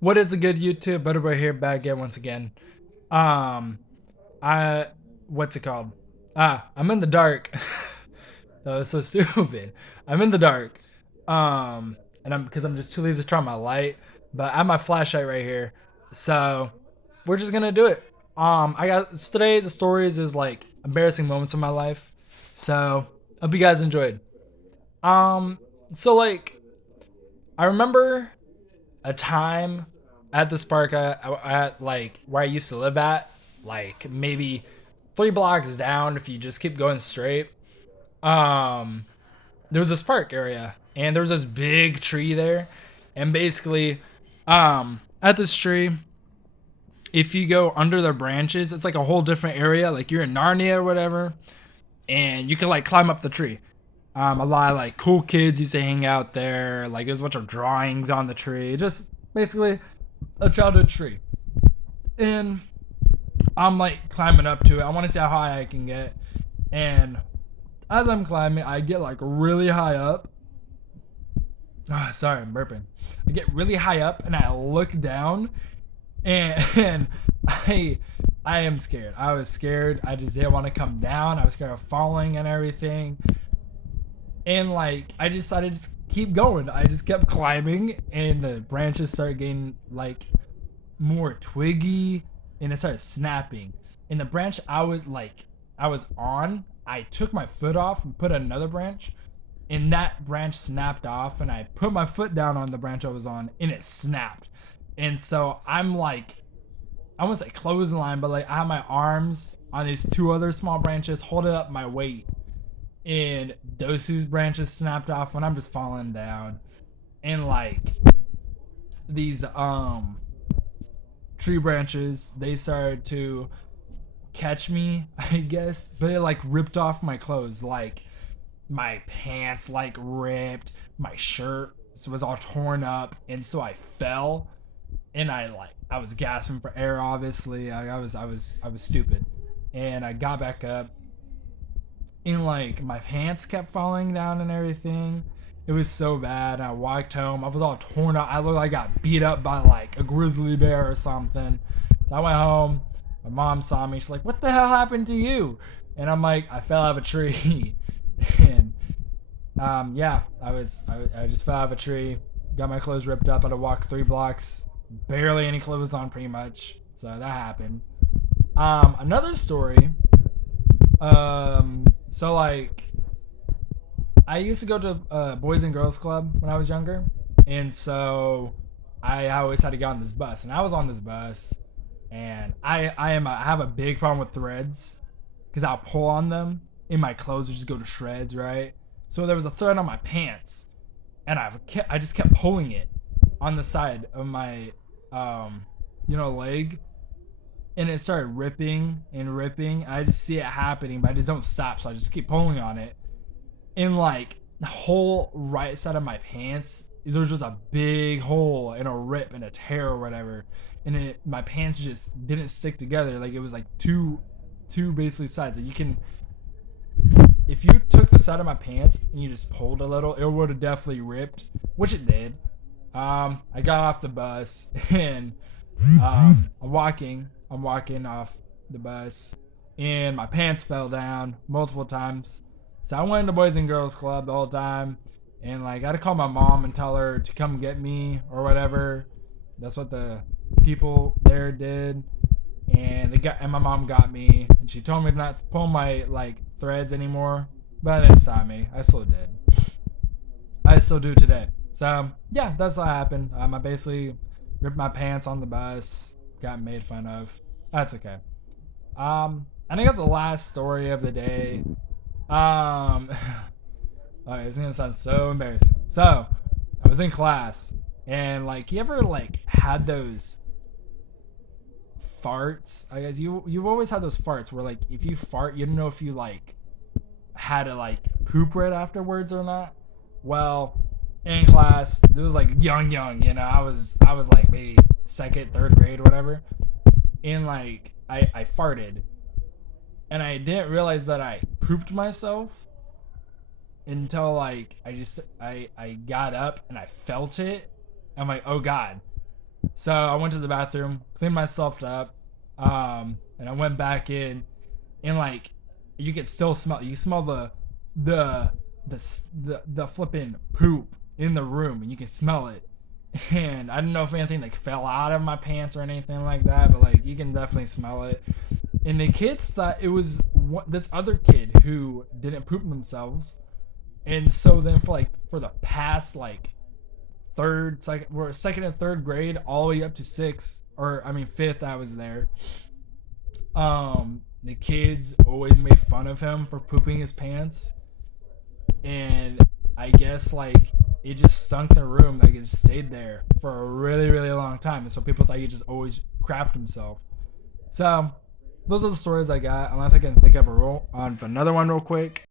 What is a good YouTube? Butterboy here, back again once again. Um, I what's it called? I'm in the dark. That was so stupid. I'm in the dark. And I'm just too lazy to turn on my light. But I have my flashlight right here, so we're just gonna do it. I got today. The stories is like embarrassing moments in my life, so hope you guys enjoyed. Um, so like I remember a time at this park at like where I used to live at, like maybe 3 blocks down if you just keep going straight. Um, there was this park area, and there was this big tree there, and basically, at this tree, if you go under the branches, it's like a whole different area, like you're in Narnia or whatever, and you can like climb up the tree. A lot of like cool kids used to hang out there. Like there's a bunch of drawings on the tree. Just basically a childhood tree. And I'm like climbing up to it. I want to see how high I can get. And as I'm climbing, I get like really high up. Sorry, I'm burping. I get really high up and I look down and I am scared. I was scared. I just didn't want to come down. I was scared of falling and everything. And like I decided to just keep going. I just kept climbing and the branches started getting like more twiggy and it started snapping. And the branch I was on, I took my foot off and put another branch, and that branch snapped off, and I put my foot down on the branch I was on and it snapped. And so I'm like, I won't say closing line, but like I have my arms on these two other small branches holding up my weight, and those two branches snapped off when I'm just falling down. And like these tree branches, they started to catch me, I guess, but it like ripped off my clothes. Like my pants like ripped, my shirt was all torn up, and so I fell, and I was gasping for air. Obviously, I was stupid, and I got back up, and like my pants kept falling down and everything. It was so bad. I walked home. I was all torn up. I looked like I got beat up by like a grizzly bear or something. So I went home. My mom saw me. She's like, "What the hell happened to you?" And I'm like, "I fell out of a tree." And yeah, I just fell out of a tree. Got my clothes ripped up. I had to walk 3 blocks. Barely any clothes on, pretty much. So that happened. Another story. So like I used to go to Boys and Girls Club when I was younger, and so I always had to get on this bus, and I was on this bus, and I have a big problem with threads, because I'll pull on them, and my clothes would just go to shreds, right? So there was a thread on my pants, and I just kept pulling it on the side of my leg, and it started ripping and ripping. I just see it happening, but I just don't stop, so I just keep pulling on it. In like the whole right side of my pants, there's just a big hole and a rip and a tear or whatever, and my pants just didn't stick together. Like it was like two basically sides. Like you can, if you took the side of my pants and you just pulled a little, it would have definitely ripped, which it did. I got off the bus and I'm walking off the bus, and my pants fell down multiple times. So I went to Boys and Girls Club the whole time, and like I had to call my mom and tell her to come get me or whatever. That's what the people there did, and my mom got me, and she told me not to pull my like threads anymore, but it didn't stop me. I still did. I still do today. So yeah, that's what happened. I basically ripped my pants on the bus, got made fun of. That's okay. I think that's the last story of the day. Um, okay, it's gonna sound so embarrassing. So, I was in class, and like, you ever like had those farts? I guess you've always had those farts where like if you fart, you don't know if you like had to like poop right afterwards or not. Well, in class, it was like young, I was like maybe second, third grade, whatever, and like I farted, and I didn't realize that I pooped myself until like I got up and I felt it. I'm like, oh god. So I went to the bathroom, cleaned myself up, and I went back in, and like you can still smell. You smell the the flipping poop in the room, and you can smell it. And I don't know if anything like fell out of my pants or anything like that, but like you can definitely smell it. And the kids thought it was this other kid who didn't poop themselves, and so then for the past like second and third grade, all the way up to sixth, or I mean fifth, I was there. The kids always made fun of him for pooping his pants, and I guess like it just stunk the room. Like it just stayed there for a really really long time, and so people thought he just always crapped himself. So those are the stories I got. Unless I can think of another one real quick.